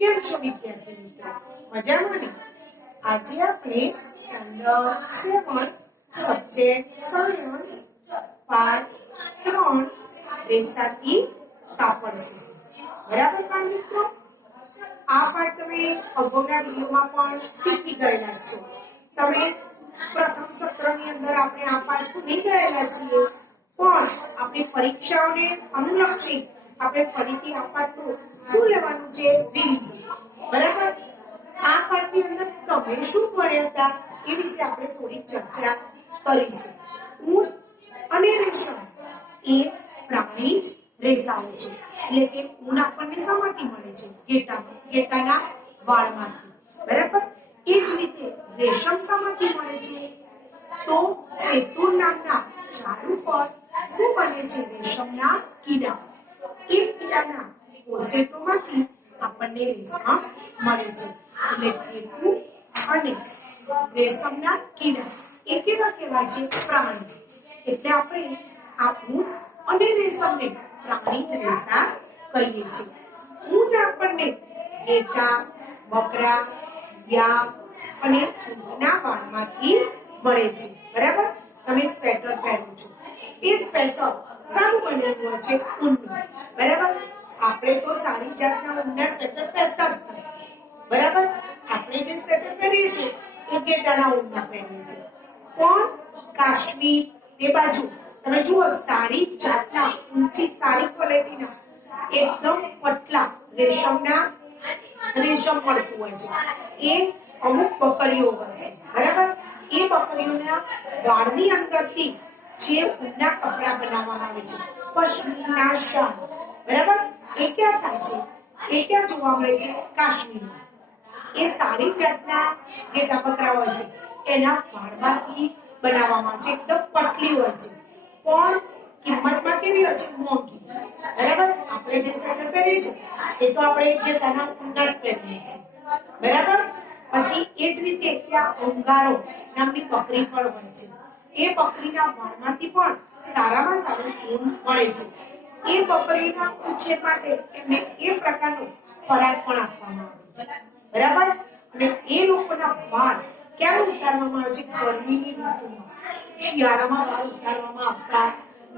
કેમ છો વિદ્યાર્થી મિત્રો? મજામાં ને? આજે આપણે સ્ટાન્ડર્ડ 7 સબ્જેક્ટ સાયન્સ પાર્ટ 3 રેસાથી કાપડ શીખી. બરાબર બાળ મિત્રો? આ પાઠ તમે અગાઉના વિડીયોમાં પણ શીખી ગયેલા છો. તમે પ્રથમ સત્રની અંદર આપણે આ પાઠ ભણી ગયેલા છીએ, પણ આપણી પરીક્ષાઓને અનુલક્ષી આપણે ફરીથી આ પાઠનું શું લેવાનું છે? રિવિઝન. બરાબર? આ પાઠની અંદર તમે શું ભણ્યા હતા એ વિશે આપણે થોડી ચર્ચા કરીશું. ઊન અને રેશમ એ પ્રાણી જ રેસાઓ છે. એટલે કે ઊન આપણને શેમાંથી મળે છે? ઘેટાના વાળમાંથી. બરાબર? એ જ રીતે રેશમ શેમાંથી મળે છે? તો શેતુર નામના ઝાડ ઉપર શું બને છે? રેશમના કીડા. એ કીડાના કોષેટોમાંથી આપણને રેશમ મળે છે. એટલે કેતુ અને રેશમના કીડા એ કેવા કહેવાય છે? પ્રાણી. એટલે આપણે આ ઊન અને રેશમને પ્રાણી જ રેસા કહીએ છીએ. ઊન આપણને ઘેટા, બકરા, યાક અને ઊંટના વાળમાંથી મળે છે. બરાબર? તમે સ્વેટર પહેરો છો, એ સ્વેટર શાનું બનેલું હોય છે? ઊનનું. બરાબર? આપણે તો સારી જાતના ઊનના સ્વેટર પહેરતા જ નથી. બરાબર? આપણે જે સ્વેટર પહેરીએ છીએ એ ઘેટાના ઊનના પહેરીએ છીએ. પણ કાશ્મીર એ બાજુ તમે જુઓ, સારી જાતના ઊંચી સારી ક્વોલિટીના એકદમ પતલા રેશમ મળતું હોય છે. એ અમુક બકરીઓ હોય છે. બરાબર? એ બકરીઓના વાળની અંદરથી જે ઊનના કપડા બનાવવામાં આવે છે, પશ્મિના શાલ. બરાબર? એ ક્યાં થાય છે? એ ક્યાં જોવા મળે છે? કાશ્મીરમાં. એ સારી જાતના ઘેટા બકરા હોય છે, એના વાળમાંથી બનાવવામાં આવે છે. એકદમ પતલી હોય છે, પણ કિંમતમાં કેવી હોય છે? મોંઘી. બરાબર? આપણે જે સ્વેટર પહેરીએ છીએ એ તો આપણે ઘેટાના ઊનના જ પહેરીએ છીએ. બરાબર? પછી એ જ રીતે ત્યાં અંગારો નામની બકરી પણ હોય છે. એ બકરીના વાળમાંથી પણ સારામાં સારું ઊન મળે છે. એ બકરીના ઉછેર માટે એમને એ પ્રકારનો ખોરાક પણ આપવામાં આવે છે. બરાબર? અને એ લોકોના વાળ ક્યારે ઉતારવામાં આવે છે? ગરમીની ઋતુમાં. શિયાળામાં વાળ ઉતારવામાં આવતા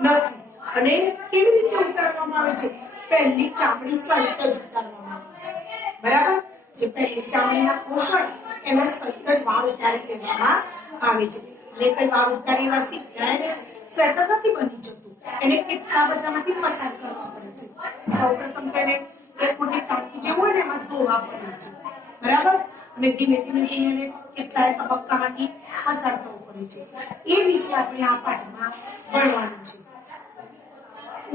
નથી. અને કેવી રીતે ઉતારવામાં આવે છે? પહેલી ચામડી સહિત જ ઉતારવામાં આવે છે. બરાબર? જે પહેલી ચામડીના કોષ હોય એના સહિત જ વાળ ઉતારી લેવામાં આવે છે. અને કઈ વાળ ઉતારી એવા સીધા એને સ્વેટર નથી બની જતું. એને કેટલા બધામાંથી પસાર કરવા પડે છે. સૌપ્રથમ તેને એક મોટી ટાંકી જેવું હોય ને એમાં ધોવા પડે છે. બરાબર? અને ધીમે ધીમે એને કેટલાય તબક્કામાંથી પસાર થવું પડે છે. એ વિશે આપણે આ પાઠમાં ભણવાનું છે.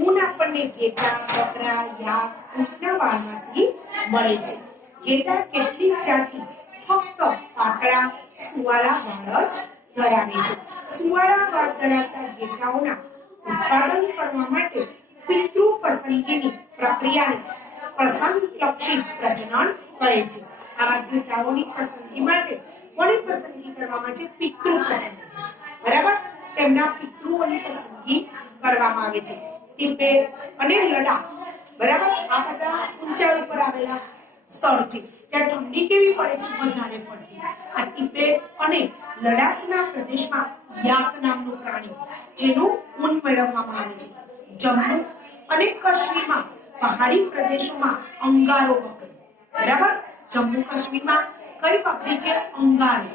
ઊન આપણને ઘેટા, બકરા, યાક, ઊંટના વાળમાંથી મળે છે. ઘેટા કેટલીક જાતિ ફક્ત પાતળા સુવાળા વાળ જ ધરાવે છે. સુવાળા વાળ ધરાવતા ઘેટાઓના ઉત્પાદન કરવા માટે પિતૃ પસંદગીની પ્રક્રિયાને પ્રસંગલક્ષી પ્રજનન કહે છે. આવા ઘેટાઓની પસંદગી માટે કોની પસંદગી કરવામાં આવે છે? પિતૃ પસંદગી. બરાબર? તેમના પિતૃઓની પસંદગી કરવામાં આવે છે. તિબેટ અને લડાખ, બરાબર, આ બધા ઊંચાઈ ઉપર આવેલા સ્થળ છે. ત્યાં ઠંડી કેવી પડે છે? વધારે પડતી. આ તિબેટ અને લડાખના પ્રદેશમાં યાક નામનું પ્રાણી જેનું ઊન મેળવવામાં આવે છે. જમ્મુ અને કાશ્મીરમાં પહાડી પ્રદેશોમાં અંગારો બકરી. બરાબર? જમ્મુ કાશ્મીરમાં કઈ બકરી છે? અંગારો.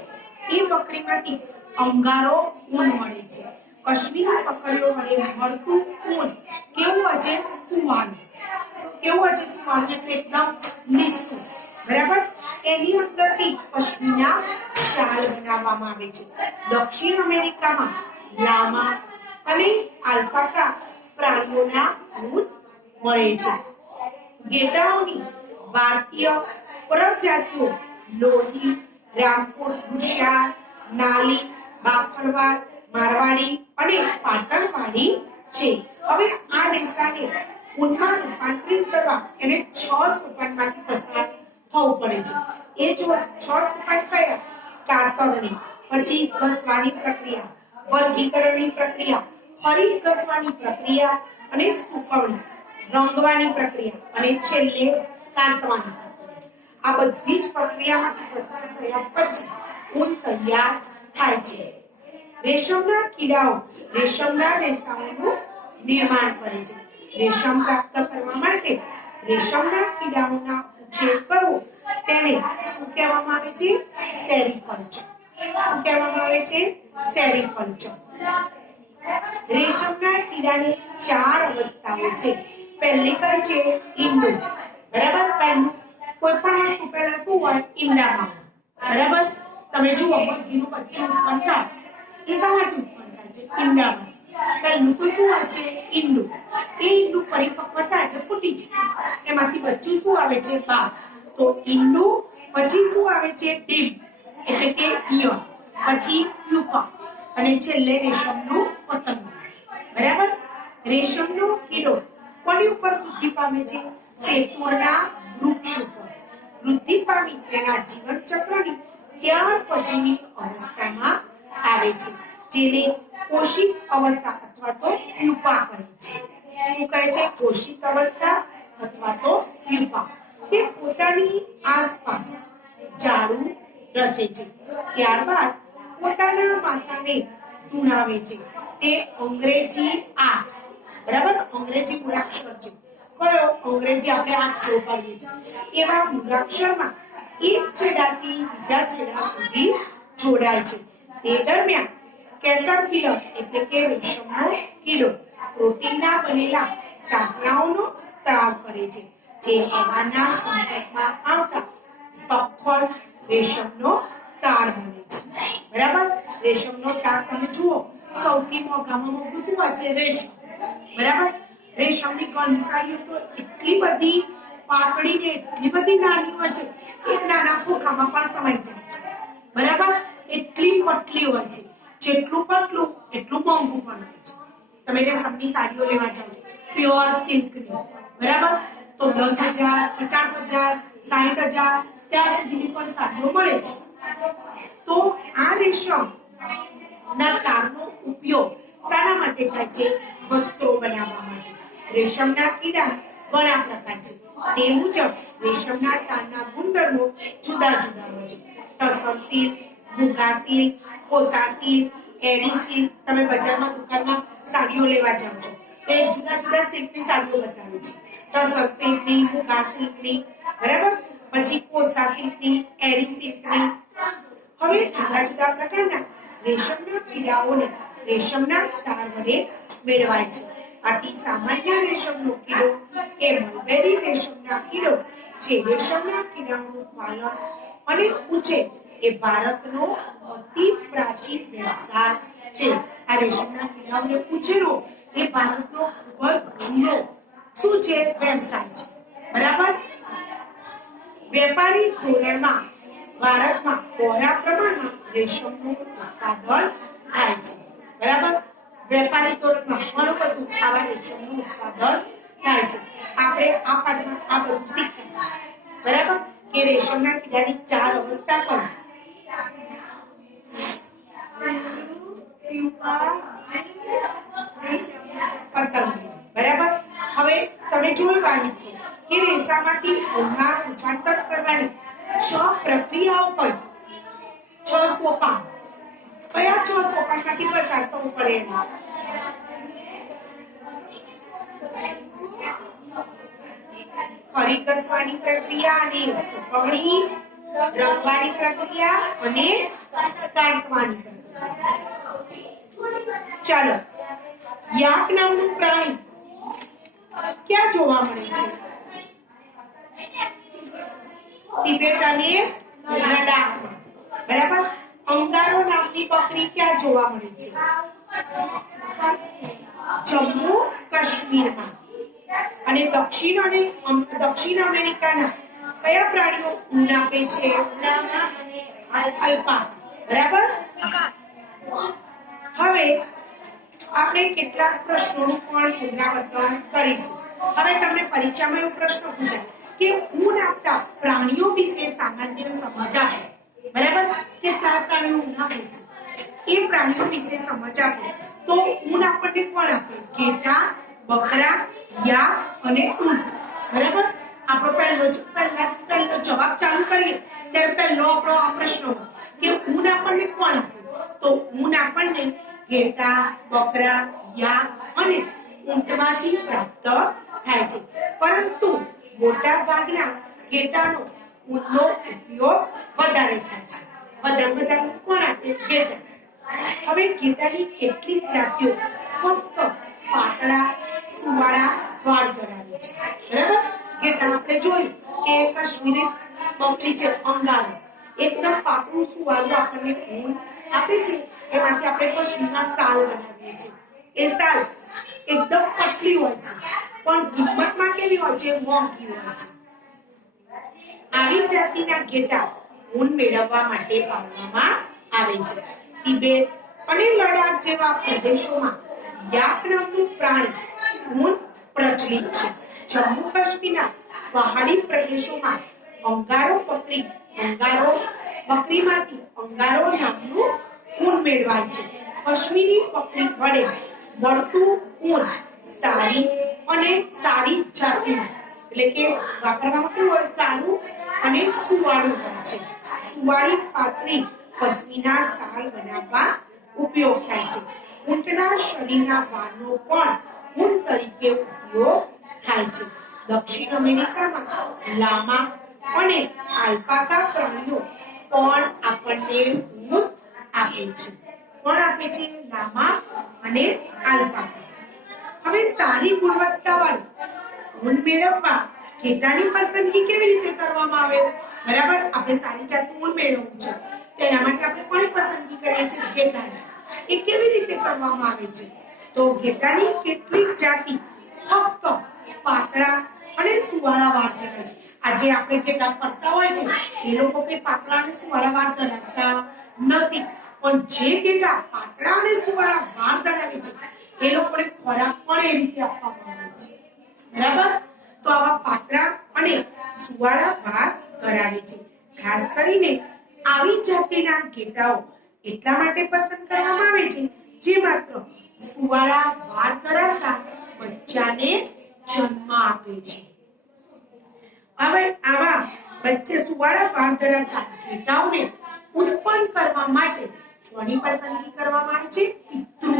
એ બકરીમાંથી અંગારો ઊન મળે છે. કાશ્મીરી બકરીઓ વડે મળતું ઊન કેવું હોય છે? સુવાળું. કેવું હોય છે? સુવાળું એટલે એકદમ લીસું. બરાબર? એની અંદરથી પશ્મિના શાલ બનાવવામાં આવે છે. દક્ષિણ અમેરિકામાં લામા અને આલ્પાકા પ્રાણીઓના ઊન મળે છે. ઘેટાઓની ભારતીય પ્રજાતિઓ લોહી, રામપુર દુશિયાર, નાલી, બાખરવાડ, મારવાડી અને પાટણવાડી છે. હવે આ રેસાને ઊનમાં રૂપાંતરિત કરવા એને 6 સોપાનમાંથી પસાર થવું પડે છે. એ જો 6 સોપાન કયા? કાતરણી, પછી ઘસવાની પ્રક્રિયા, વર્ગીકરણની પ્રક્રિયા, ફરી ઘસવાની પ્રક્રિયા અને સુકવણી, રંગવાની પ્રક્રિયા અને છેલ્લે કાતવાની પ્રક્રિયા. આ બધી જ પ્રક્રિયામાંથી પસાર થયા પછી ઊન તૈયાર થાય છે. રેશમના કીડાઓ રેશમના રેસાઓનું નિર્માણ કરે છે. રેશમ પ્રાપ્ત કરવા માટે રેશમના કીડાઓના ઉછેર કરવો તેને શું કહેવામાં આવે છે? સેરીકલ્ચર. શું કહેવામાં આવે છે? સેરીકલ્ચર. રેશમના કીડાની 4 અવસ્થાઓ છે. પહેલી કઈ છે? ઈંડુ. બરાબર. પહેલું કોઈ પણ વસ્તુ પહેલા શું હોય? ઈંડામાં. બરાબર. તમે જુઓ મરઘીનું બચ્ચું ઉત્પન્ન થાય એ શામાંથી ઉત્પન્ન થાય છે? ઈંડામાં. પહેલું તો શું હોય છે? ઈંડુ. એ ઈંડુ પરિપક્વ થાય એટલે ફૂટી જાય. એમાંથી બચ્ચું શું આવે છે? બહાર. તો ઈંડુ પછી શું આવે છે? ડીમ એટલે કે ઈયળ, પછી પ્યુપા અને છેલ્લે રેશમનું પતંગ. બરાબર. રેશમનો કીડો કોની ઉપર વૃદ્ધિ પામે છે? શેતૂરના વૃક્ષ ઉપર વૃદ્ધિ પામી તેના જીવન ચક્રની ત્યાર પછીની અવસ્થામાં આવે છે, જેને કોશિક અવસ્થા અથવા તો પ્યુપા કહે છે. શું કહે છે? કોશિક અવસ્થા અથવા તો પ્યુપા. તે પોતાની આસપાસ જાળું રચે છે. ત્યારબાદ પોતાના માતાને ધૂણાવે છે. તે અંગ્રેજી આ. બરાબર. અંગ્રેજી મૂળાક્ષર છે. કયો? અંગ્રેજી આપણે આ પાડીએ છીએ એવા મૂળાક્ષરમાં એક છેડાથી બીજા છેડા સુધી જોડાય છે. તે દરમિયાન કેટરપિલર એટલે કે રેશમનો કીડો પ્રોટીનના બનેલા ટાંકણાઓનો સ્ત્રાવ કરે છે, જે હવાના સંપર્કમાં આવતા સખત રેશમનો તાર બને છે. બરાબર. રેશમનો તાર તમે જુઓ સૌથી મોંઘામાં મોંઘું શું હોય છે? રેશમ. બરાબર. રેશમની કણસાઈઓ તો એટલી બધી પાતળી ને એટલી બધી નાની હોય છે એક નાના ખોખામાં પણ સમાઈ જાય છે. બરાબર. એટલી પતલી હોય છે. જેટલું પતલું એટલું મોંઘું પણ હોય છે. તમે રેશમની સાડીઓ લેવા જાઓ પ્યોર સિલ્કની. બરાબર. તો 10,000, 50,000, 60,000 ત્યાં સુધીની પણ સાડીઓ મળે છે. તો આ રેશમ ના તારનો ઉપયોગ શાના માટે થાય છે? વસ્ત્રો બનાવવા માટે. રેશમના કીડા ઘણા પ્રકાર છે. તે મુજબ રેશમના તારના ગુણધર્મો જુદા જુદા હોય છે. Tussar silk, muga silk, kosa silk, એડી સિલ્ક. તમે બજારમાં દુકાનમાં સાડીઓ લેવા જાઓ છો તો જુદા જુદા સિલ્કની સાડીઓ બતાવે છે. ટસર સિલ્કની, મુગા સિલ્કની. બરાબર. પછી કોસા સિલ્કની, એડી સિલ્કની. હવે જુદા જુદા પ્રકારના રેશમના કીડાઓને રેશમના તાર વડે મેળવાય છે. આથી સામાન્ય રેશમનો કીડો એ મલબેરી રેશમના કીડો જે રેશમના કીડાઓનું પાલન અને ઉછેર એ ભારતનો અતિ પ્રાચીન વ્યવસાય છે. આ રેશમના કીડાઓને ઉછેરવો એ ભારતનો ખૂબ જ જૂનો શું છે? વ્યવસાય છે. બરાબર. વેપારી ધોરણમાં ભારતમાં બહોળા પ્રમાણમાં રેશમનું ઉત્પાદન થાય છે. બરાબર. વેપારી ધોરણમાં ઘણું બધું આવા રેશમનું ઉત્પાદન થાય છે. આપણે આ પાઠમાં આ બધું શીખ્યા. બરાબર. કે રેશમના કીડાની 4 અવસ્થા પણ પતંગ. બરાબર. હવે તમે જોયું કે રેસામાંથી ઊનમાં રૂપાંતર કરવાની 6 પ્રક્રિયાઓ પણ 6 સોપાન. કયા 6 સોપાનમાંથી પસાર થવું પડે? ફરી ઘસવાની પ્રક્રિયા અને સુકવણી, રંગવાની પ્રક્રિયા અને કાંતવાની પ્રક્રિયા. ચાલો, યાક નામનું પ્રાણી ક્યાં જોવા મળે છે? તિબેટ અને લડાખમાં. બરાબર. અંગારો નામની બકરી ક્યાં જોવા મળે છે? જમ્મુ કાશ્મીરમાં. અને દક્ષિણ અમેરિકાના કયા પ્રાણીઓ ઊન આપે છે? અલ્પાકા. બરાબર. હવે આપણે કેટલાક પ્રશ્નોનું પણ પુનરાવર્તન કરીશું. હવે તમને પરીક્ષામાં એવો પ્રશ્ન પૂછાય કે ઊન આપતા પ્રાણીઓ વિશે સામાન્ય સમજ આપો. બરાબર. કેટલા પ્રાણીઓ ઊન આપે છે એ પ્રાણીઓ વિશે સમજ આપો. તો ઊન આપણને કોણ આપે? ઘેટા, બકરા, યાક અને ઊંટ. બરાબર. આપણો પહેલો જવાબ ચાલુ કરીએ ત્યારે પહેલો આપણો આ પ્રશ્ન હોય કે ઊન આપણને કોણ આપ્યું? તો ઊન આપણને ઘેટા, બકરા, યાક અને ઊંટમાંથી પ્રાપ્ત થાય છે. પરંતુ મોટા ભાગના ઘેટાનો ઊનનો ઉપયોગ વધારે થાય છે. વધારે કોણ આપે? ઘેટા. હવે ઘેટાની કેટલીક જાતિઓ ફક્ત પાતળા સુવાળા વાળ ધરાવે છે. બરાબર? ઘેટા આપણે જોયું કે કાશ્મીરી બકરી છે, અંગારો, એકદમ પાતળું સુવાળું આપણને ઊન આપે છે. એમાંથી આપણે કાશ્મીરના સાલ બનાવીએ છીએ. એ સાલ એકદમ પતલી હોય છે, પણ કિંમતમાં કેવી હોય છે? મોંઘી હોય છે. આવી જાતિના ઘેટા ઊન મેળવવા માટે પાળવામાં આવે છે. તિબેટ અને લડાખ જેવા પ્રદેશોમાં યાક નામનું પ્રાણી ઊન પ્રચલિત છે. જમ્મુ કાશ્મીરના પહાડી પ્રદેશોમાં અંગારો બકરીમાંથી અંગારો નામનું ઊન મેળવાય છે. કાશ્મીરી બકરી વડે મળતું ઊન સારી જાતિનું, એટલે કે વાપરવામાં કેવું હોય? સારું અને સુવાળું હોય છે. સુવાળી પાતળી પશ્મિના શાલ બનાવવા ઉપયોગ થાય છે. ઊંટના શરીરના વાળનો પણ ઊન તરીકે ઉપયોગ થાય છે. દક્ષિણ અમેરિકામાં લામા અને આલ્પાકા પ્રાણીઓ પણ આપણને ઊન આપે છે. કોણ આપે છે? લામા અને આલ્પાકા. હવે સારી ગુણવત્તાવાળું ઊન મેળવવા ઘેટાની પસંદગી કેવી રીતે કરવામાં આવે? બરાબર, આપણે સારી જાતનું ઊન મેળવવું છે, તેના માટે આપણે કોની પસંદગી કરીએ છીએ? ઘેટાની. એ કેવી રીતે કરવામાં આવે છે? તો ઘેટાની કેટલીક જાતિ ફક્ત પાતળા અને સુવાળા વાળ ધરાવે છે. આજે આપણે ઘેટા ફરતા હોય છે એ લોકો કે પાતળા અને સુવાળા વાળ ધરાવતા નથી, પણ જે ઘેટા પાતળા અને સુવાળા વાળ ધરાવે છે એ લોકોને ખોરાક પણ એ રીતે આપવામાં આવે છે. બરાબર? તો આવા પાતળા અને સુવાળા વાળ ધરાવે છે. ખાસ કરીને આવી જાતિના ઘેટાઓ એટલા માટે પસંદ કરવામાં આવે છે જે માત્ર સુવાળા વાળ ધરાવતા બચ્ચાને જન્મ આપે છે. હવે આવા બચ્ચે સુવાળા વાળ ધરાવતા ઘેટાઓને ઉત્પન્ન કરવા માટે કોની પસંદગી કરવામાં આવે છે? પિતૃ.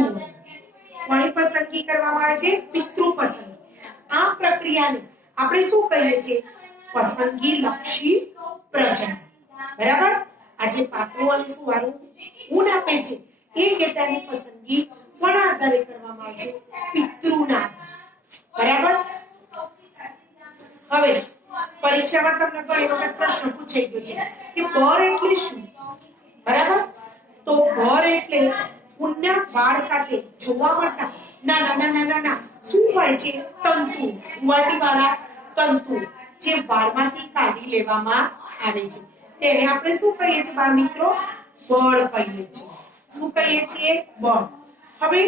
કોની પસંદગી કરવામાં આવે છે? પિતૃ પસંદગી. આ પ્રક્રિયાને આપણે શું કહીએ છીએ? પસંદગી લક્ષી પ્રજનન. બરાબર? આજે પાતળું અને સુવાળું ઊન આપે છે એ ઘેટાની પસંદગી કોના આધારે કરવામાં આવે છે? પિતૃના. બરાબર? હવે પરીક્ષામાં તમને ઘણી વખત પ્રશ્ન પૂછાઈ ગયો છે કે બર એટલે શું? બરાબર? તો બર એટલે ઊનના વાળ સાથે જોવા મળતા નાના શું હોય છે? તંતુ, વાળા તંતુ જે વાળમાંથી કાઢી લેવામાં આવે છે તેને આપણે શું કહીએ છીએ બાળ મિત્રો? બળ કહીએ છીએ. શું કહીએ છીએ? બળ. હવે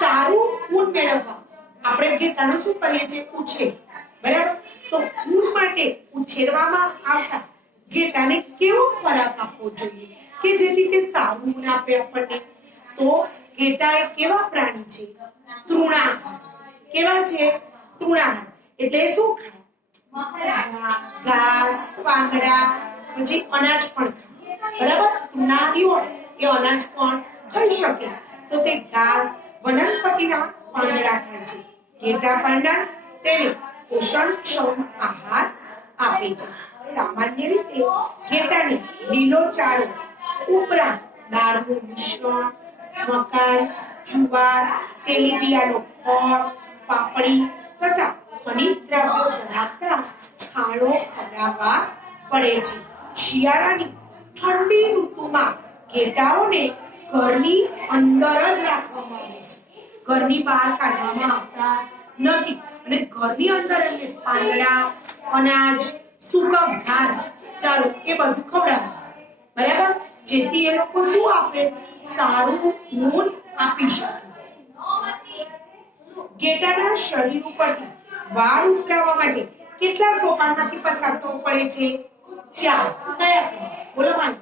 સારું ઊન મેળવવા આપણે ઘેટાનો શું કરીએ છીએ? ઉછેર. બરાબર? તો ઊન માટે ઉછેરવામાં આવતા ઘેટાને કેવો ખોરાક આપવો જોઈએ કે જેથી તે સારું ઊન આપે આપણને? તો ઘેટા એ કેવા પ્રાણી છે? તૃણાહાર. કેવા છે? તૃણાહાર. એટલે શું ખાય? ઘાસ, પાંદડા, પછી અનાજ પણ ખાય. બરાબર? તૃણાહારી હોય એ અનાજ પણ ખાઈ શકે. તો તે ઘાસ, વનસ્પતિના પાંદડા ખાય છે. ઘેટા પાંડા તેને પોષણક્ષમ આહાર આપે છે. સામાન્ય રીતે ઘેટાને લીલો ચારો ઉપરાંત દાળનું મિશ્રણ, મકાઈ, જુવાર, તેલીબિયાનો ખોળ, પાપડી તથા ખનિજ દ્રવ્યો ધરાવતા ખાણો ખવડાવવા પડે છે. શિયાળાની ઠંડી ઋતુમાં ઘેટાઓને ઘરની અંદર જ રાખવામાં આવે છે. ઘરની બહાર કાઢવામાં આવતા નથી અને ઘરની અંદર એમને પાંદડા, અનાજ, સૂકા ઘાસ, ચારો એ બધું ખવડાવવામાં આવે. બરાબર? જેથી એ લોકો શું આપે? સારું ઊન આપી શકે. ઘેટાના શરીર ઉપરથી વાળ ઉતરાવવા માટે કેટલા સોપાનમાંથી પસાર થવું પડે છે? 4. કયા? બોલો માન.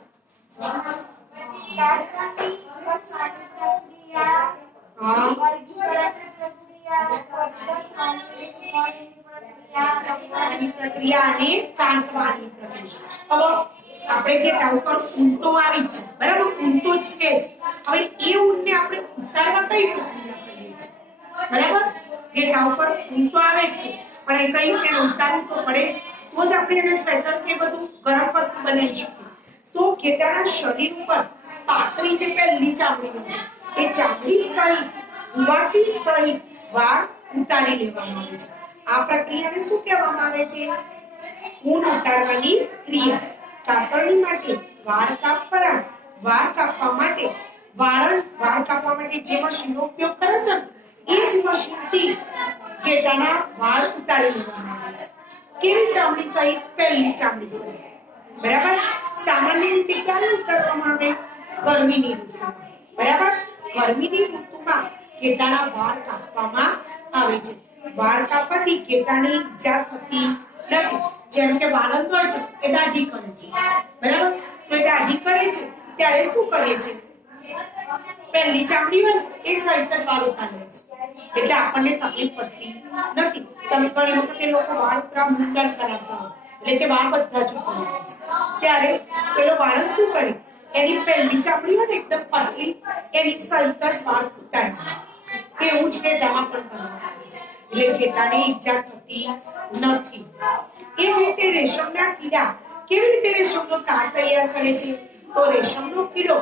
આની પ્રક્રિયા અને કાંતવાની પ્રક્રિયા. હવે આપણે ઘેટા ઉપર ઊન તો આવી જ છે, બરાબર, ઊન તો છે. હવે એ ઊનને આપણે ઉતારવા કઈ પ્રક્રિયા કરીએ છીએ, બરાબર? ઘેટા ઉપર ઊન તો આવે જ છે, પણ એ કઈ એને ઉતારવું તો પડે જ, તો જ આપણે એને સ્વેટર કે બધું ગરમ વસ્તુ બનાવી શકીએ. તો ઘેટાના શરીર ઉપર પાતળી જે પહેલી ચામડી હોય છે, એ ચામડી સહિત ઉવાટી સહિત વાળ ઉતારી લેવામાં આવે છે. આ પ્રક્રિયાને શું કહેવામાં આવે છે? ઊન ઉતારવાની ક્રિયા. કાતરણી માટે વાળ કાપવા માટે જે મશીનનો ઉપયોગ કરે છે, એ જ મશીનથી ઘેટાના વાળ ઉતારી લેવામાં આવે છે. કેવી ચામડી સહિત? પહેલી ચામડી સહિત, બરાબર. સામાન્ય રીતે ક્યારે ઉતારવામાં આવે? ગરમીની ઋતુમાં, બરાબર. ગરમીની ઋતુમાં ઘેટાના વાળ કાપવામાં આવે છે. વાળ કાપવાથી ઘેટાને ઈજા થતી નથી. જેમ કે વાળંદ હોય છે એ દાઢી કરે છે, બરાબર. તો એ દાઢી કરે છે ત્યારે શું કરે છે? પહેલી ચામડી હોય એ સહિત જ વાળ ઉતારે છે, એટલે આપણને તકલીફ પડતી નથી. તમે ઘણી વખતે લોકો વાળ ઉતરા મુંડન કરાવતા હોય, એટલે કે વાળ બધા જ ઉતરે છે, ત્યારે પેલો વાળંદ શું કરે? એની પહેલી ચામડી હોય ને એકદમ પતલી, એની સહિત જ વાળ ઉતારે. એવું જ ઘેટામાં પણ કરવામાં આવે છે, એટલે ઘેટાને ઈજા થતી નથી. એ જ રીતે રેશમના કીડા કેવી રીતે રેશમનો તાર તૈયાર કરે છે? તો રેશમનો કીડો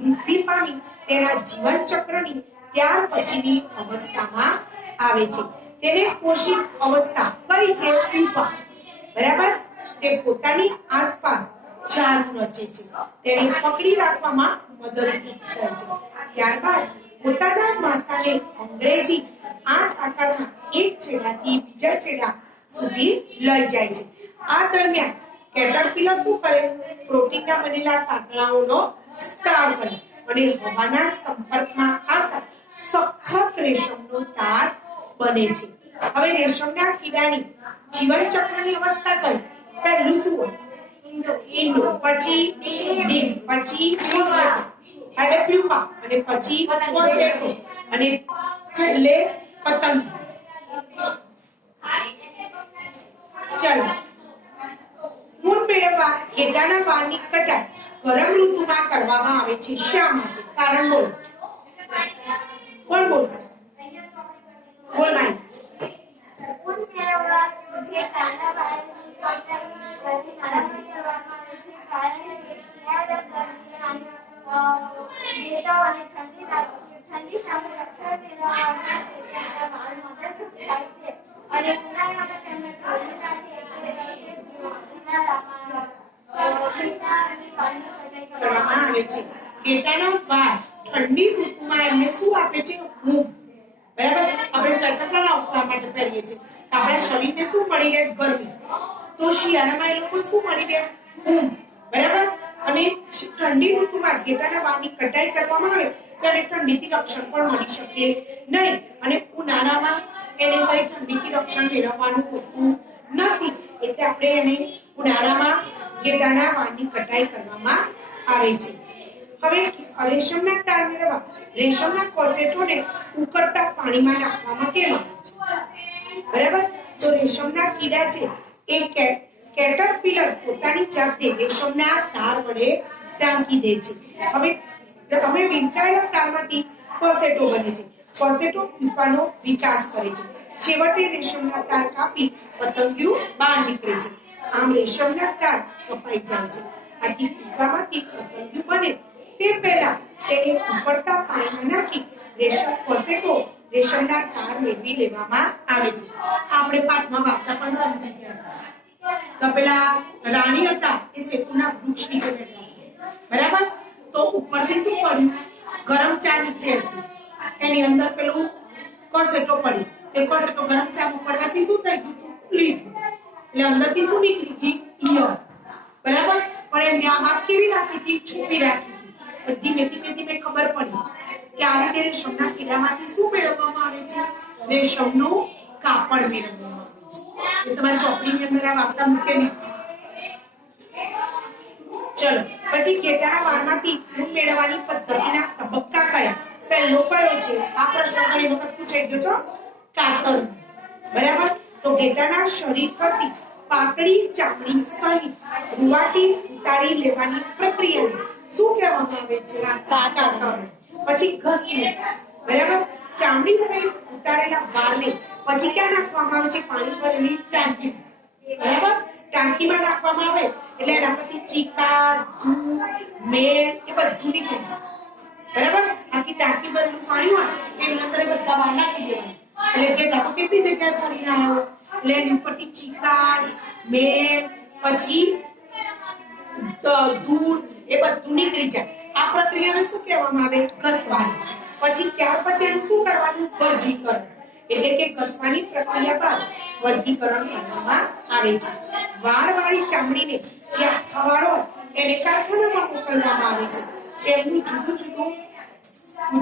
વૃદ્ધિ પામી તેના જીવન ચક્રની ત્યાર પછીની અવસ્થામાં આવે છે. તેને પોષિત અવસ્થા કઈ છે? પ્યુપા, બરાબર. તે પોતાની આસપાસ જાળ રચે છે, તેને પકડી રાખવામાં મદદરૂપ થાય છે. ત્યારબાદ પોતાના માથાને અંગ્રેજી 8 આકારમાં એક છેડાથી બીજા છેડા સુધી લઈ જાય છે. આ દરમિયાન કેટરપિલર શું કરે? પ્રોટીનના બનેલા તાતણાઓનો સ્ત્રાવ કરે અને હવાના સંપર્કમાં આવતા સખત રેશમનો તાર બને છે. હવે રેશમના કીડાની જીવન ચક્રની અવસ્થા કઈ? પહેલું શું હોય? ઈંડો, પછી ડીમ, પછી કોસેટો એટલે પ્યુપા, અને પછી કોસેટો, અને છેલ્લે પતંગ. ચલો, ઊન મેળવવા ઘેટાના વાળની કટાઈ ગરમ ઋતુમાં કરવામાં આવે છે. શા માટે? કારણ બોલો. કોણ બોલશે? બોલ માઈ. ઊન મેળવવા ઘેટાના વાળની કટાઈ કારણ કે શિયાળા દરમિયાન ઘેટાઓ અને ઠંડી સામે રક્ષણ મેળવવા માટે તેમના વાળ મદદરૂપ થાય છે, અને ઉનાળામાં તેમને ગરમી લાગે એટલે કરવામાં આવે છે. ઘેટાના વાળ ઠંડી ઋતુમાં એમને શું આપે છે? ઊંઘ, બરાબર. આપણે સરકસના ઉઠવા માટે પહેરીએ છીએ, આપણા શરીરને શું મળી રહે? ગરમી. તો શિયાળામાં એ લોકો શું મળી રહે? ઊંઘ, બરાબર. અને ઠંડી ઋતુમાં ઘેટાના વાળની કટાઈ કરવામાં આવે ત્યારે ઠંડીથી રક્ષણ પણ મળી શકે નહીં, અને ઉનાળામાં એને કઈ ઠંડીથી રક્ષણ મેળવવાનું હોતું નથી, એટલે આપણે એને ઉનાળામાં ઘેટાના વાળની કટાઈ કરવામાં આવે છે. હવે રેશમના તાર મેળવવા રેશમના કોસેટોને ઉકળતા પાણીમાં નાખવામાં કેમ આવે છે? બરાબર. તો રેશમના કીડા છે એ કેટરપિલર પોતાની જાતે રેશમના તાર વડે ઢાંકી દે છે. હવે વીંટાયેલા તારમાંથી કોસેટો બને છે. કોસેટો પ્યુપાનો વિકાસ કરે છે. છેવટે રેશમના તાર કાપી પતંગિયું બહાર નીકળે છે. આમ રેશમના તાર કપાઈ જાય છે. આથી પ્યુપામાંથી પતંગિયું બને તે પહેલા તેને ઉકળતા પાણીમાં નાખી કોસેટો રેશમના તાર મેળવી લેવામાં આવે છે. આપણે પાઠમાં વાર્તા પણ સમજી ગયા. તો પેલા રાણી હતા એ સેતુના વૃક્ષ નીચે બેઠા, બરાબર. તો ઉપરથી શું પડ્યું? ગરમ ચા નીચે હતી, એની અંદર પેલું કોસેટો પડ્યું. તે કોસેટો ગરમ ચા પડવાથી શું થઈ ગયું? ખુલી ગયું, એટલે અંદરથી શું નીકળી ગઈ? ઈયળ, બરાબર. પણ એમને આ વાત કેવી રાખી હતી? છુપી રાખી હતી. ધીમે ધીમે ધીમે ખબર પડી કે આ રીતે રેશમના કીડામાંથી શું મેળવવામાં આવે છે? રેશમનું કાપડ મેળવવામાં આવે છે. એ તમારી ચોપડીની અંદર આ વાર્તા મૂકેલી છે. ચલો, પછી ઘેટાના વાળમાંથી ઊન મેળવવાની પદ્ધતિના તબક્કા કયા? પહેલો કયો છે? આ પ્રશ્ન ઘણી વખત પૂછાઈ ગયો છે. કાતર, બરાબર. તો ઘેટાના શરીર પરથી પાતળી ચામડી સહિત રૂવાટી ઉતારી લેવાની પ્રક્રિયાને શું કહેવામાં આવે છે? કાતર. પછી ઘસવું. બરાબર. ચામડી સહિત ઉતારેલા વાળને પછી ક્યાં નાખવામાં આવે છે? પાણી ભરેલી ટાંકી. બરાબર. ટાંકીમાં નાખવામાં આવે એટલે એના પછી ચીકાશ, ધૂળ, મેલ એ બધું નીકળે છે. બરાબર. આખી ટાંકી ભરેલું પાણી હોય એની અંદર બધા વાળ નાખી દેવાના. એટલે ઘેટા તો કેટલી જગ્યાએ ફરીને આવ્યો એટલે એની ઉપરથી ચીકાશ, મેલ, પછી ધૂળ એ બધું નીકળી જાય. આ પ્રક્રિયાને શું કહેવામાં આવે? ઘસવાની. પછી ત્યાર પછી એનું શું કરવાનું? વર્ગીકરણ. એટલે કે ઘસવાની પ્રક્રિયા બાદ વર્ગીકરણ કરવામાં આવે છે. વાળવાળી ચામડીને જે આખા વાળ હોય એને કારખાનામાં મોકલવામાં આવે છે. એમનું જુદું જુદું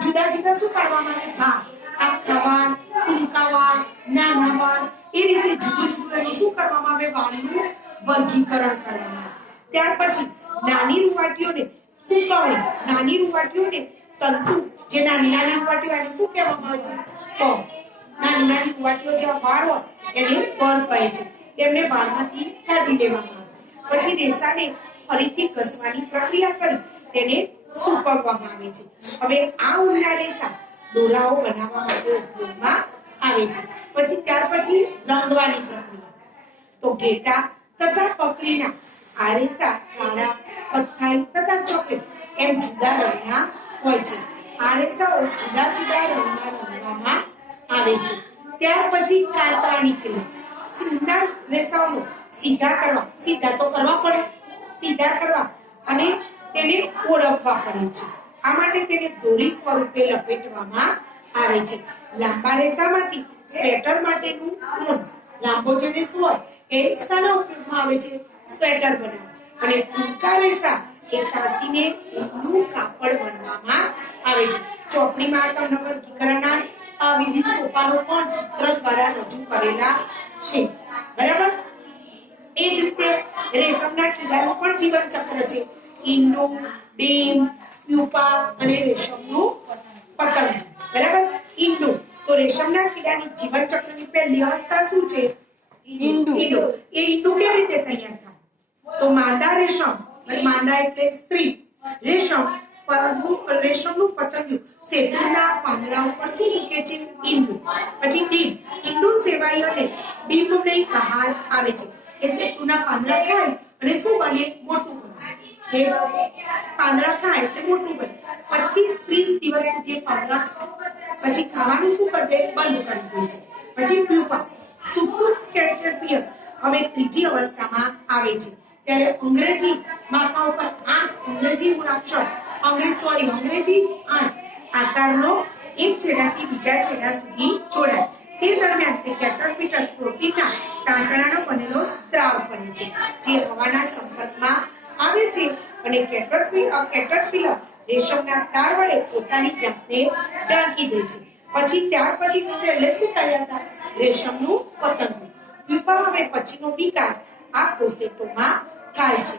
જુદા જુદા શું પાડવામાં આવે? ભાગ. આખા વાળ, ટૂંકા વાળ, નાના વાળ એ રીતે જુદું જુદું એનું શું કરવામાં આવે? વાળનું વર્ગીકરણ કરવામાં આવે. ત્યાર પછી નાની રૂવાટીઓને સૂકવણી. નાની રૂવાટીઓને તંતુ, જે નાની નાની રૂવાટીઓ એને શું કહેવામાં આવે છે? પગ. નાની નાની રૂવાટીઓ જેવા વાળ હોય એને પગ કહે છે. તેમને વાળમાંથી કાઢી લેવામાં આવે. પછી રેસાને ફરીથી ઘસવાની પ્રક્રિયા કરી તેને સૂકવવામાં આવે છે. હવે આ ઊનના રેસા દોરાઓ બનાવવા માટે ઉપયોગમાં આવે છે. પછી ત્યાર પછી રંગવાની પ્રક્રિયા. તો ઘેટા તથા બકરીના આ રેસા કાળા, કથ્થાઈ તથા સફેદ એમ જુદા રંગના હોય છે. આ રેસાઓ જુદા જુદા રંગમાં રંગવામાં આવે છે. ત્યાર પછી કાતવાની ક્રિયા. સીધા રેસાઓનો સીધા કરવા. સીધા તો કરવા પડે. સીધા કરવા અને તેને ઓળખવા પડે છે. આ માટે તેને દોરી સ્વરૂપે લપેટવામાં આવે છે. લાંબા રેસામાંથી સ્વેટર માટેનું ઊન. લાંબો જેને શું હોય એ શાના ઉપયોગમાં આવે છે? સ્વેટર બનાવવા. અને ટૂંકા રેસા એ કાતીને ઊનનું કાપડ બનાવવામાં આવે છે. ચોપડીમાં તમને વર્ગીકરણના આ વિવિધ સોપાનો પણ ચિત્ર દ્વારા રજૂ કરેલા છે. બરાબર. એ જ રીતે રેશમના કીડાનું પણ જીવન ચક્ર છે. ઈંડું, ડીમ, પ્યુપા અને રેશમનું પતંગ. બરાબર. ઈંડું. તો રેશમના કીડાની જીવન ચક્રની પહેલી અવસ્થા શું છે? ઈંડું. એ ઈંડું કેવી રીતે તૈયાર થાય? તો માદા રેશમ, માદા એટલે સ્ત્રી રેશમ રેશમનું પતંગિયું સેતુના પાંદડા ઉપર શું મૂકે છે? ઈંડું. પછી ડીમ. ઈંડું સેવાય અને ડીમની બહાર આવે છે. એ સેતુના પાંદડા ખાય અને શું બને? મોટું બને. એ પાંદડા ખાય એટલે મોટું બને. 25-30 દિવસ સુધી પાંદડા પછી ખાવાનું શું કરી દે? બંધ કરી દે છે. પછી પ્યુપા. સુપુર્દ કેટરપિલર હવે ત્રીજી અવસ્થામાં આવે છે. ત્યારે અંગ્રેજી માથા ઉપર 8 અંગ્રેજી મૂળાક્ષર અંગ્રેજી 8 આકારનો એક છેડાથી બીજા છેડા સુધી જોડાય. તે દરમિયાન તે કેટરપિલર પ્રોટીનના તાંતણાનો બનેલો સ્ત્રાવ કરે છે, જે હવાના સંપર્કમાં આવે છે અને કેટરપિલર રેશમના તાર વડે પોતાની જાતને ઢાંકી દે છે. પછી ત્યાર પછી છેલ્લે શું કર્યા હતા? રેશમનું પતંગ. પ્યુપા હવે પછીનો વિકાસ આ કોસેટોમાં થાય છે.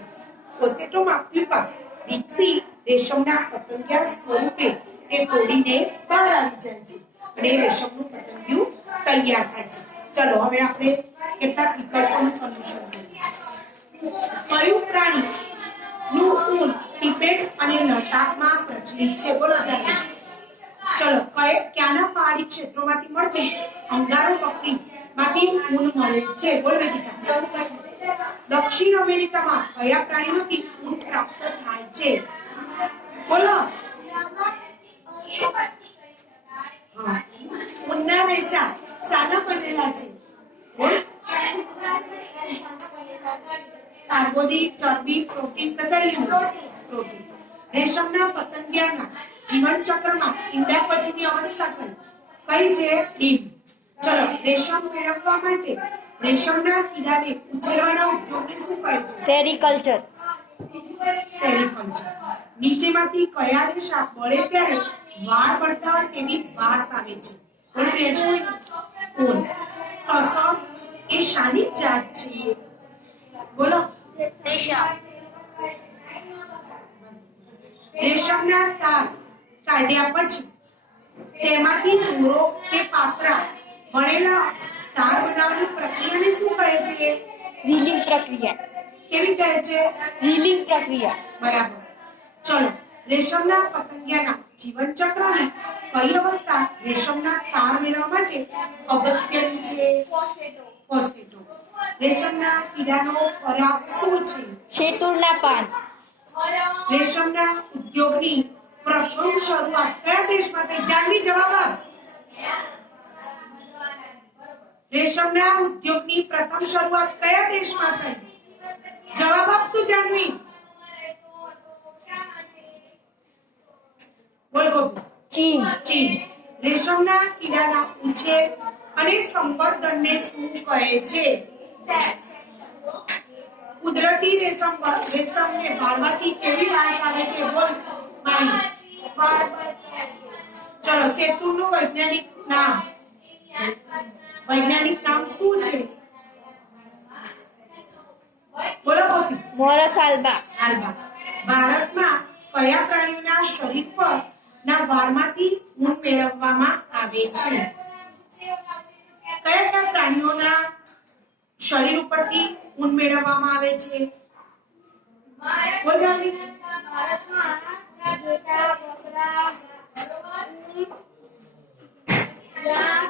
કોસેટોમાં પ્યુપા વિકસી રેશમના પતંગિયા સ્વરૂપે તે તોડીને બહાર આવી જાય છે અને રેશમનું પતંગિયું તૈયાર થાય છે. ચલો હવે આપણે કેટલાક વિકલ્પોનું સોલ્યુશન કરીએ. કયું પ્રાણી નું ઊન તિબેટ અને લદ્દાખમાં પ્રચલિત છે? બોલો. ચલો ક્યાંના પહાડી ક્ષેત્રોમાંથી મળતી અંગારો બકરીમાંથી ઊન મળે છે? બોલ વેદિકા. દક્ષિણ અમેરિકામાં કયા પ્રાણીમાંથી ઊન પ્રાપ્ત થાય છે? બોલો. ઊનના રેશા શાના બનેલા છે? કાર્બોદિત, ચરબી, પ્રોટીન કસારી પ્રોટીન. રેશમના પતંગિયાના જીવન ચક્રમાં ઈંડા પછીની અવસ્થા કઈ છે? ડીમ. ચલો રેશમ મેળવવા માટે રેશમના કીડાને ઉછેરવાના ઉદ્યોગને શું કહે છે? સેરીકલ્ચર. સેરીકલ્ચર. નીચેમાંથી કયા રેશા બળે ત્યારે વાળ બળતા હોય તેવી વાસ આવે છે? ઊન. કસબ એ શાની જાત છે? બોલો. રેશમના તાર કાઢ્યા પછી તેમાંથી દોરો કે પાત્રા બનેલા તાર બનાવવાની પ્રક્રિયાને શું કહે છે? રીલિંગ પ્રક્રિયા. કેવી કહે છે? રીલિંગ પ્રક્રિયા. બરાબર. ચલો, રેશમના પતંગિયાના જીવન ચક્રની કઈ અવસ્થા રેશમના તાર મેળવવા માટે અગત્યની છે? પોસ્ટેટો. રેશમના કીડાનો ખોરાક શું છે? શેતુરના પાન. રેશમના ઉદ્યોગની પ્રથમ શરૂઆત કયા દેશમાં થઈ? જાનવી જવાબ આપ. રેશમના ઉદ્યોગની પ્રથમ શરૂઆત કયા દેશમાં થઈ? જવાબ આપ તું જાનવી. બોલ ગોપી. ચીન. ચીન. રેશમના કીડાના ઉછેર અને સંવર્ધનને શું કહે છે? કુદરતી રેશમને વાળવાથી કેવી વાસ આવે છે? બોલ માઈ. ચલો, શેતુનું વૈજ્ઞાનિક નામ શું છે? બોલો ગોપી. મોરસ આલ્બા. આલ્બા. ભારતમાં કયા પ્રાણીઓના શરીર પર ના વાળમાંથી ઊન મેળવવામાં આવે છે? કયા પ્રાણીઓના શરીર ઉપરથી ઊન મેળવવામાં આવે છે? બોલ જાનવી. ભારતમાં ઘેટાં, બકરા, ઊંટ, ગાય,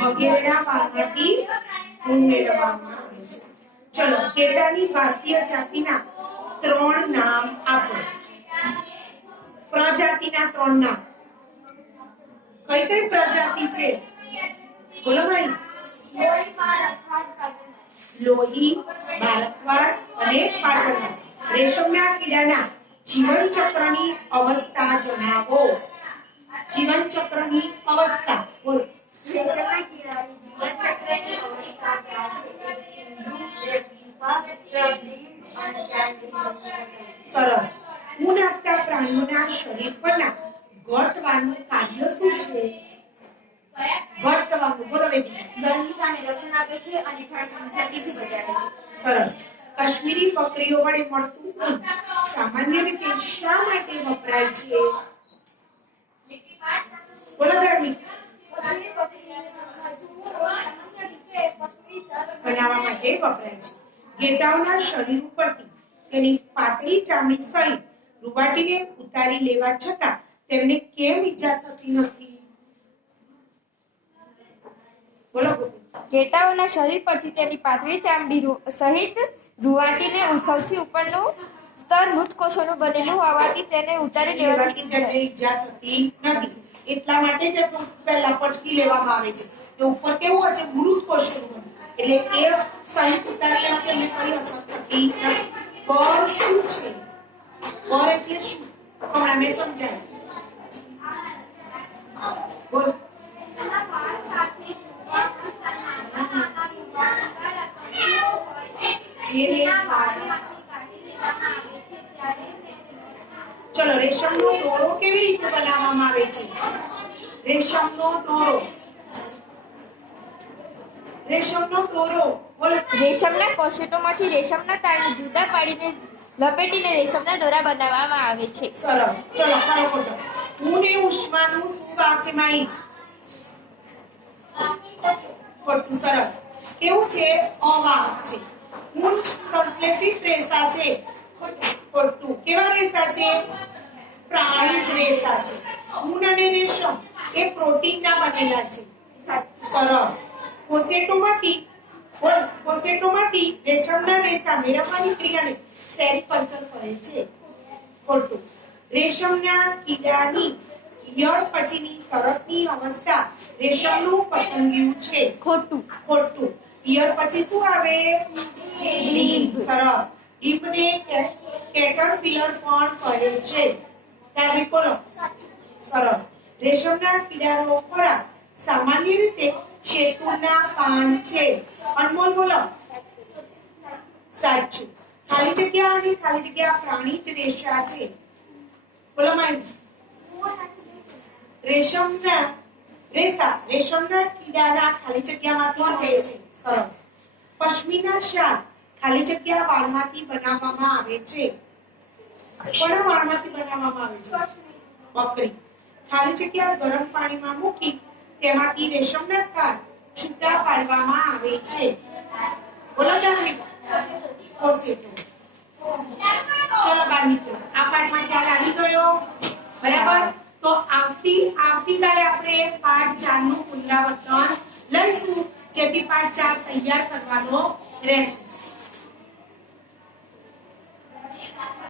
વગેરેના વાળમાંથી ઊન મેળવવામાં આવે છે. ચલો, ઘેટાની ભારતીય જાતિના 3 નામ આપો. પ્રજાતિના 3 નામ. કઈ કઈ પ્રજાતિ છે? બોલો ભાઈ. લોહી, ભારતવાડ અને પાટણવાડ. રેશમના કીડાના જીવન ચક્રની અવસ્થા જણાવો. જીવન ચક્રની અવસ્થા બોલો. રેશમના કીડાની જીવનચક્રની અવસ્થા ચાર છે. એક ઈંડું, બે પુપા, 3 ડીમ અને 4 ડિસેમ્બર. સરસ. ઊન આપતા પ્રાણીઓના શરીર પરના ઘટવાનું કાર્ય શું છે? ઘટવાનું બોલો બેબી. ગરમી સામે રક્ષણ આપે છે અને ઠંડીથી બચાવે છે. સરસ. કાશ્મીરી બકરીઓ વડે મળતું ઊન સામાન્ય રીતે શા માટે વપરાય છે? બોલો બેબી. કાશ્મીરી બકરી સામાન્ય રીતે પશ્મિની શાલ બનાવવા માટે વપરાય છે. ઘેટાઓના શરીર ઉપરથી તેની પાતળી ચામડી સહિત રૂવાટીને ઉતારી લેવા છતાં તેમને કેમ ઈજા થતી નથી? બોલો ગોપી. ઘેટાઓના શરીર પરથી તેની પાતળી ચામડી સહિત રૂવાટીને સૌથી ઉપરનું સ્તર મૃત કોષોનું બનેલું હોવાથી તેને ઉતારી લેવાથી તેમને ઈજા થતી નથી. એટલા માટે જ પહેલા પટકી લેવામાં આવે છે. તો ઉપર કેવું હોય છે? મૃત કોષોનું બને. એટલે એ સહિત ઉતારી લેવાથી એમને કઈ અસર થતી નથી. પર શું છે? પર એટલે શું? હમણાં મેં સમજાય. બોલ. તેના વાળ સાથે એક નાના મુદ્દાના તંતુઓ હોય છે. જેને વાળમાંથી કાઢી લેવામાં આવે છે ત્યારે ચલો, રેશમનો દોરો કેવી રીતે બનાવવામાં આવે છે? રેશમનો દોરો. રેશમનો દોરો બોલ. રેશમના કોષોમાંથી રેશમના તારને જુદા પાડીને લપેટીને રેશમના દોરા બનાવવામાં આવે છે. સરસ. ચલો, કાળો કોટો. ઊન એ ઉષ્માનું શું ભાગ છે માઈ? ખોટું. સરસ. કેવું છે? અવાહક છે. ઊન સંશ્લેષિત રેસા છે. ખોટું. કેવા રેસા છે? પ્રાણીજ રેસા છે. ઊન અને રેશમ એ પ્રોટીનના બનેલા છે. સરસ. કોસેટોમાંથી રેશમના રેસા મેળવવાની ક્રિયાને સેરીકલ્ચર કહે છે. ખોટું. રેશમના કીડાની ઈયળ પછીની તરતની અવસ્થા રેશમનું પતંગિયું છે. ખોટું. ખોટું. ઈયળ પછી શું આવે? ડીમ. સરસ. ડીમને કેટરપિલર પણ કહે છે. ત્યારબાદ બોલો. સરસ. રેશમના કીડાનો ખોરાક સામાન્ય રીતે શેતુના પાન છે. અનમોલ બોલો. સાચું. ખાલી જગ્યા અને ખાલી જગ્યા પ્રાણી જ રેશા છે. બોલો માઈ. રેશમના કીડાના ખાલી જગ્યામાંથી મળે છે. સરસ. પશ્મિના શાલ ખાલી જગ્યા વાળમાંથી બનાવવામાં આવે છે. કોના વાળમાંથી બનાવવામાં આવે છે? બકરી. ખાલી જગ્યા ગરમ પાણીમાં મૂકી તેમાંથી રેશમના તાર છૂટા પાડવામાં આવે છે? બોલો બેન. કોશેટો. ચલો બાળ મિત્રો, આ પાઠમાં ખ્યાલ આવી ગયો? બરાબર. તો આવતીકાલે આપણે પાઠ 4 નું પુનરાવર્તન લઈશું, જેથી પાઠ 4 તૈયાર કરવાનો રહેશે.